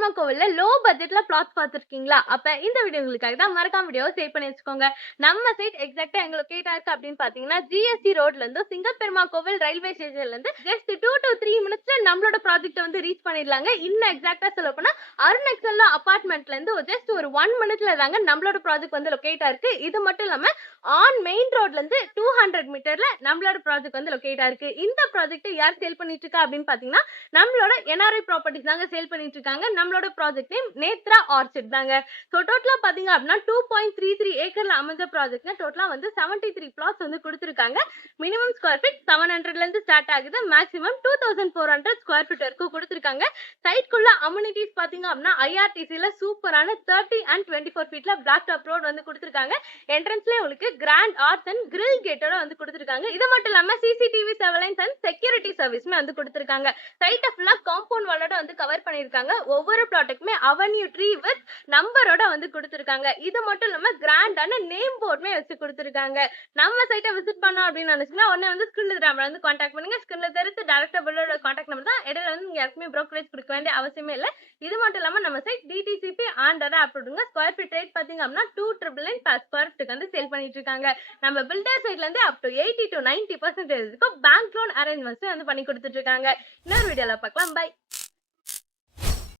பெருமா கோவில்ல லோ பட்ஜெட்ல பிளாட்ஸ் பார்த்துருக்கீங்களா? அப்ப இந்த வீடியோ உங்களுக்காக தான். மறக்காம வீடியோவை சேவ் பண்ணி வச்சுக்கோங்க. நம்ம சைட் எக்ஸாக்டா எங்க லொகேட் ஆயிருக்கு அப்படின்னு பாத்தீங்கன்னா ஜிஎஸ்டி ரோட்ல இருந்து சிங்கப்பெருமா கோவில் ரயில்வே ஸ்டேஷன்ல இருந்து ஜஸ்ட் 2 to 3 மினிட்ஸ்ல நம்மளோட ப்ராஜெக்ட் வந்து ரீச் பண்ணிடலாங்க. இன்னும் எக்ஸாக்டா சொல்ல போனா அருண் எக்ஸல்ல அபார்ட்மெண்ட்ல இருந்து ஜஸ்ட் ஒரு 1 மினிட்ல தாங்க நம்மளோட ப்ராஜெக்ட் வந்து லொகேட் ஆயிருக்கு. இது மட்டும் இல்லாம ஆன் மெயின் ரோட்ல இருந்து 200 மீட்டர்ல நம்மளோட ப்ராஜெக்ட் வந்து லொகேட் ஆயிருக்கு. இந்த ப்ராஜெக்ட் யார் சேல் பண்ணிட்டு இருக்கா அப்படின்னு பாத்தீங்கன்னா நம்மளோட என்ஆர்ஐ ப்ராப்பர்ட்டிஸ் தாங்க சேல் பண்ணிட்டு இருக்காங்க. நம்மளோட ப்ராஜெக்ட் நேம் நேத்ரா ஆர்ச்சிட் தாங்க. ஸோ டோட்டலா பாத்தீங்க அப்படின்னா 2.33 ஏக்கர்ல அமைஞ்ச ப்ராஜெக்ட்ல டோட்டலா வந்து 73 பிளாட்ஸ் வந்து கொடுத்துருக்காங்க. மினிமம் ஸ்கொயர் ஃபீட் 700ல இருந்து ஸ்டார்ட் ஆகுது. மேக்ஸிமம் 2400 ஸ்கொயர் ஃபீட் வரைக்கும் கொடுத்துருக்காங்க. சைட்குள்ள அம்யூனிட்டிஸ் பாத்தீங்க அப்படின்னா ஐஆர்டிசில சூப்பரான 30 and 24 ஃபீட்ல பிளாக் டாப் ரோட் வந்து கொடுத்துருக்காங்க. என்ட்ரன்ஸ்ல உங்களுக்கு கிராண்ட் ஆர்ட்ஸ் அண்ட் கிரில் கேட்டோட வந்து கொடுத்துருக்காங்க. இது மட்டும் இல்லாம சிசிடிவி சர்வேலன்ஸ் அண்ட் செக்யூரிட்டி சர்வீஸ்மே வந்து கொடுத்துருக்காங்க. சைட்டை ஃபுல்லா காம்பவுண்ட் வாலோட வந்து கவர் பண்ணிருக்காங்க. ஒவ்வொரு ப்ராடக்ட்டுமே அவென்யூ ட்ரீ வித் நம்பரோட வந்து கொடுத்துருக்காங்க. இது மட்டும் இல்லாம கிராண்டான நேம் போர்டுமே வச்சு கொடுத்துருக்காங்க. நம்ம சைட்டை விசிட் பண்ணோம் அப்படின்னு நினைச்சீங்கன்னா உடனே வந்து ஸ்கிரீன்ல நம்பர் வந்து கான்டாக்ட் பண்ணுங்க. ஸ்கிரீன்ல தெரிஞ்சு டைரக்டா பில்லோட கான்டாக்ட் நம்பர் தான். இடையில வந்து நீங்க யாருக்குமே ப்ரோக்கரேஜ் கொடுக்க வேண்டிய அவசியமே இல்லை. இது மட்டும் இல்லாம நம்ம சைட் டிடிசிபி ஆண்டர் அப்ரூவ்டுங்க. ஸ்கொயர் ஃபீட் ரேட் பாத்தீங்க அப்படின்னா 299 per ஸ்கொயர் ஃபீட்டுக்கு வந்து சேல் பண்ணிட்டு இருக்காங்க. நம்ம பில்டர் சைட்ல இருந்து up to 80 to 90% bank loan arrangements வந்து பண்ணி கொடுத்துட்டு இருக்காங்க. இன்னொரு வீடியோல பார்க்கலாம். பை.